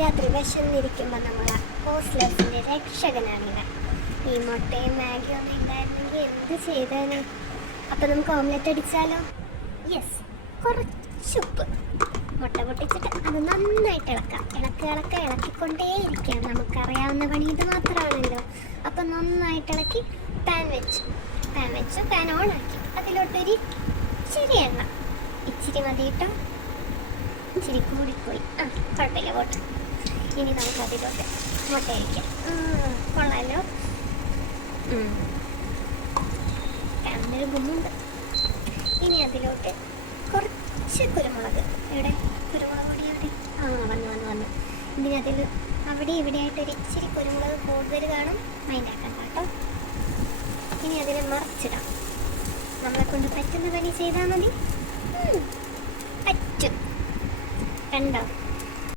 രാത്രി വിശന്നിരിക്കുമ്പോൾ നമ്മളെ ഹോസ്റ്റലേഴ്സിൻ്റെ രക്ഷകനാണിത്. ഈ മുട്ടയും മാഗിയും ഒന്നും ഉണ്ടായിരുന്നെങ്കിൽ എന്ത് ചെയ്തേനെ. അപ്പം നമുക്ക് ഓംലെറ്റ് അടിച്ചാലോ? യെസ്, കുറച്ച് ഉപ്പ്, മുട്ട പൊട്ടിച്ചിട്ട് അത് നന്നായിട്ട് ഇളക്കാം. ഇളക്കിക്കൊണ്ടേയിരിക്കാം. നമുക്കറിയാവുന്ന പണി ഇത് മാത്രമാണല്ലോ. അപ്പം നന്നായിട്ട് ഇളക്കി പാൻ വെച്ചു. പാൻ ഓണാക്കി അതിലോട്ടൊരു ഇച്ചിരി എണ്ണ, ഇച്ചിരി മതി കേട്ടോ, ഇച്ചിരി കൂടിപ്പോയി. കുഴപ്പമില്ല, പോട്ടെ. ഇനി നമുക്ക് അതിലോട്ട് മുട്ട ഒഴിക്കാം. കൊള്ളാലോ, കാണുന്നൊരു ഗുമ്മുണ്ട്. ഇനി അതിലോട്ട് കുറച്ച് കുരുമുളക്, എവിടെ കുരുമുളക് പൊടി എവിടെ? വന്നു. ഇനി അതിൽ അവിടെ ഇവിടെയായിട്ടൊരു ഇച്ചിരി കുരുമുളക് കൂടുതൽ കാണും, മൈൻഡാക്കണ്ട കേട്ടോ. ഇനി അതിൽ മറിച്ചിടാം. നമ്മളെ കൊണ്ട് പറ്റുന്ന പണി ചെയ്താൽ മതി. പറ്റും, കണ്ടോ?